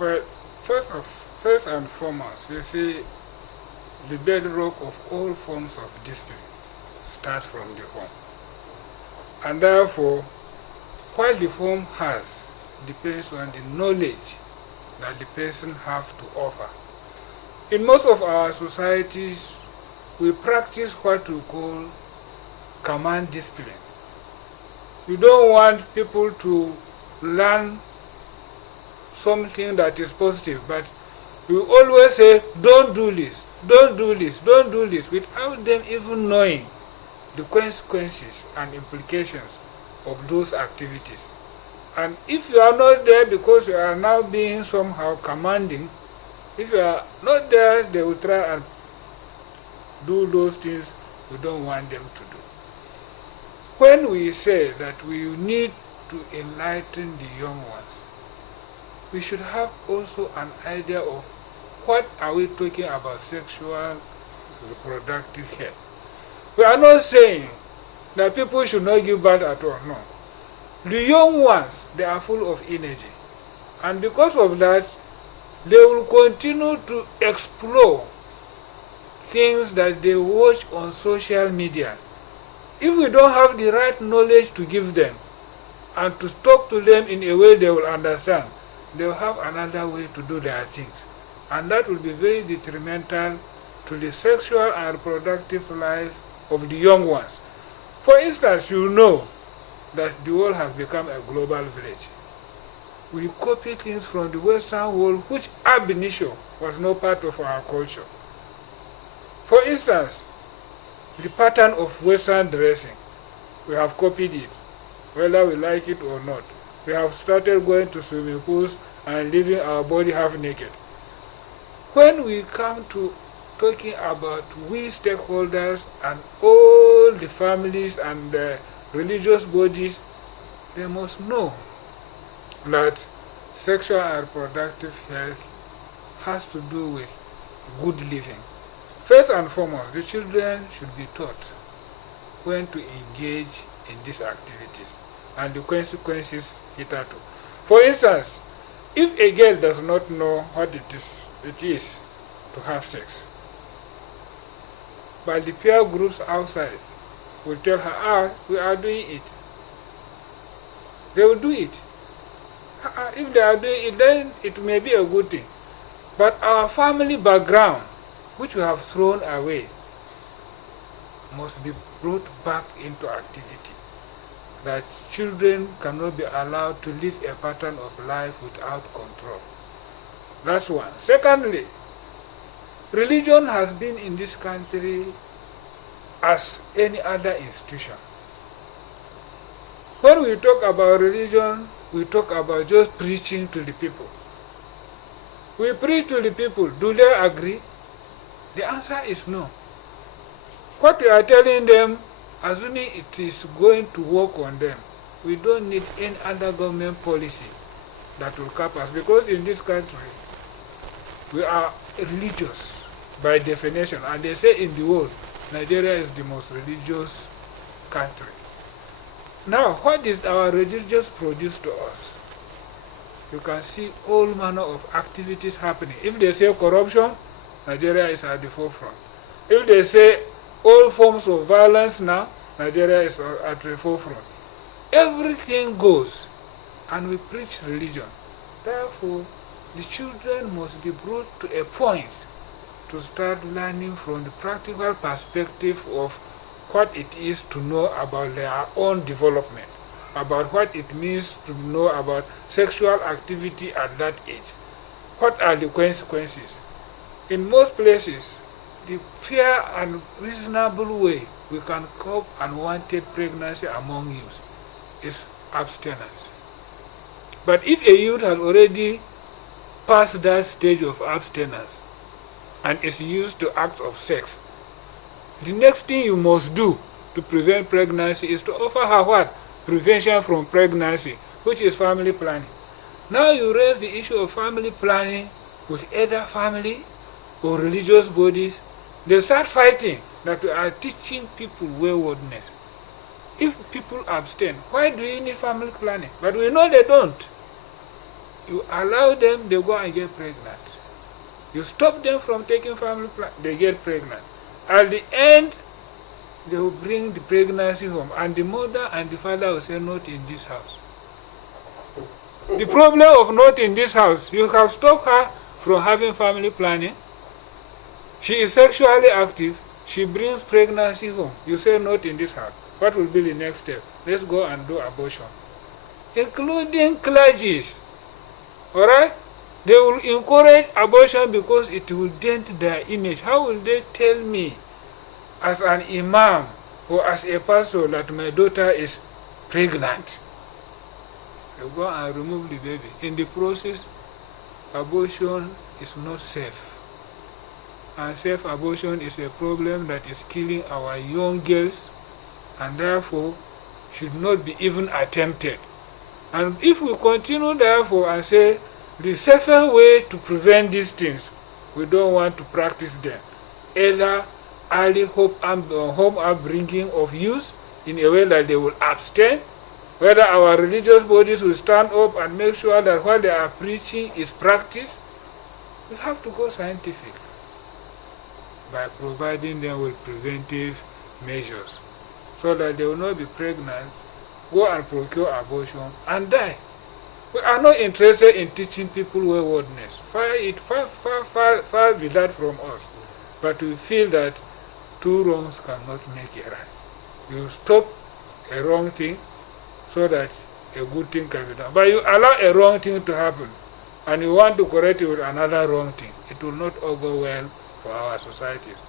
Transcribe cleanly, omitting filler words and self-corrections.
Well, first and foremost, you see, the bedrock of all forms of discipline starts from the home. And therefore, what the home has depends on the knowledge that the person has to offer. In most of our societies, we practice what we call command discipline. You don't want people to learn something that is positive, but you always say, don't do this, don't do this, don't do this, without them even knowing the consequences and implications of those activities. And if you are not there because you are now being somehow commanding, if you are not there, they will try and do those things we don't want them to do. When we say that we need to enlighten the young ones, we should have also an idea of what are we talking about sexual reproductive health. We are not saying that people should not give birth at all, no. The young ones, they are full of energy. And because of that, they will continue to explore things that they watch on social media. If we don't have the right knowledge to give them and to talk to them in a way they will understand, they will have another way to do their things. And that will be very detrimental to the sexual and reproductive life of the young ones. For instance, you know that the world has become a global village. We copy things from the Western world, which ab initio was no part of our culture. For instance, the pattern of Western dressing, we have copied it, whether we like it or not. We have started going to swimming pools and leaving our body half naked. When we come to talking about we stakeholders and all the families and religious bodies, they must know that sexual and reproductive health has to do with good living. First and foremost, the children should be taught when to engage in these activities and the consequences hitherto. For instance, if a girl does not know what it is to have sex, but the peer groups outside will tell her, we are doing it. They will do it. If they are doing it, then it may be a good thing. But our family background, which we have thrown away, must be brought back into activity. That children cannot be allowed to live a pattern of life without control. That's one. Secondly, religion has been in this country as any other institution. When we talk about religion, we talk about just preaching to the people. We preach to the people. Do they agree? The answer is no. What we are telling them, assuming it is going to work on them, we don't need any other government policy that will cap us, because in this country, we are religious by definition, and they say in the world, Nigeria is the most religious country. Now, what is our religious produce to us? You can see all manner of activities happening. If they say corruption, Nigeria is at the forefront. If they say all forms of violence now, Nigeria is at the forefront. Everything goes, and we preach religion. Therefore, the children must be brought to a point to start learning from the practical perspective of what it is to know about their own development, about what it means to know about sexual activity at that age. What are the consequences? In most places, the fair and reasonable way we can cope unwanted pregnancy among youth is abstinence. But if a youth has already passed that stage of abstinence and is used to acts of sex, the next thing you must do to prevent pregnancy is to offer her what? Prevention from pregnancy, which is family planning. Now you raise the issue of family planning with either family or religious bodies. They start fighting that we are teaching people waywardness. If people abstain, why do you need family planning? But we know they don't. You allow them, they go and get pregnant. You stop them from taking family plan, they get pregnant. At the end, they will bring the pregnancy home, and the mother and the father will say, not in this house. The problem of not in this house, you have stopped her from having family planning. She is sexually active. She brings pregnancy home. You say not in this house. What will be the next step? Let's go and do abortion. Including clergies. Alright? They will encourage abortion because it will dent their image. How will they tell me as an imam or as a pastor that my daughter is pregnant? They go and remove the baby. In the process, abortion is not safe. And safe abortion is a problem that is killing our young girls and therefore should not be even attempted. And if we continue therefore and say the safer way to prevent these things, we don't want to practice them. Either early home upbringing of youth in a way that they will abstain, whether our religious bodies will stand up and make sure that what they are preaching is practiced. We have to go scientific by providing them with preventive measures so that they will not be pregnant, go and procure abortion, and die. We are not interested in teaching people waywardness. Far be that from us. But we feel that two wrongs cannot make a right. You stop a wrong thing so that a good thing can be done. But you allow a wrong thing to happen and you want to correct it with another wrong thing. It will not all go well for our societies.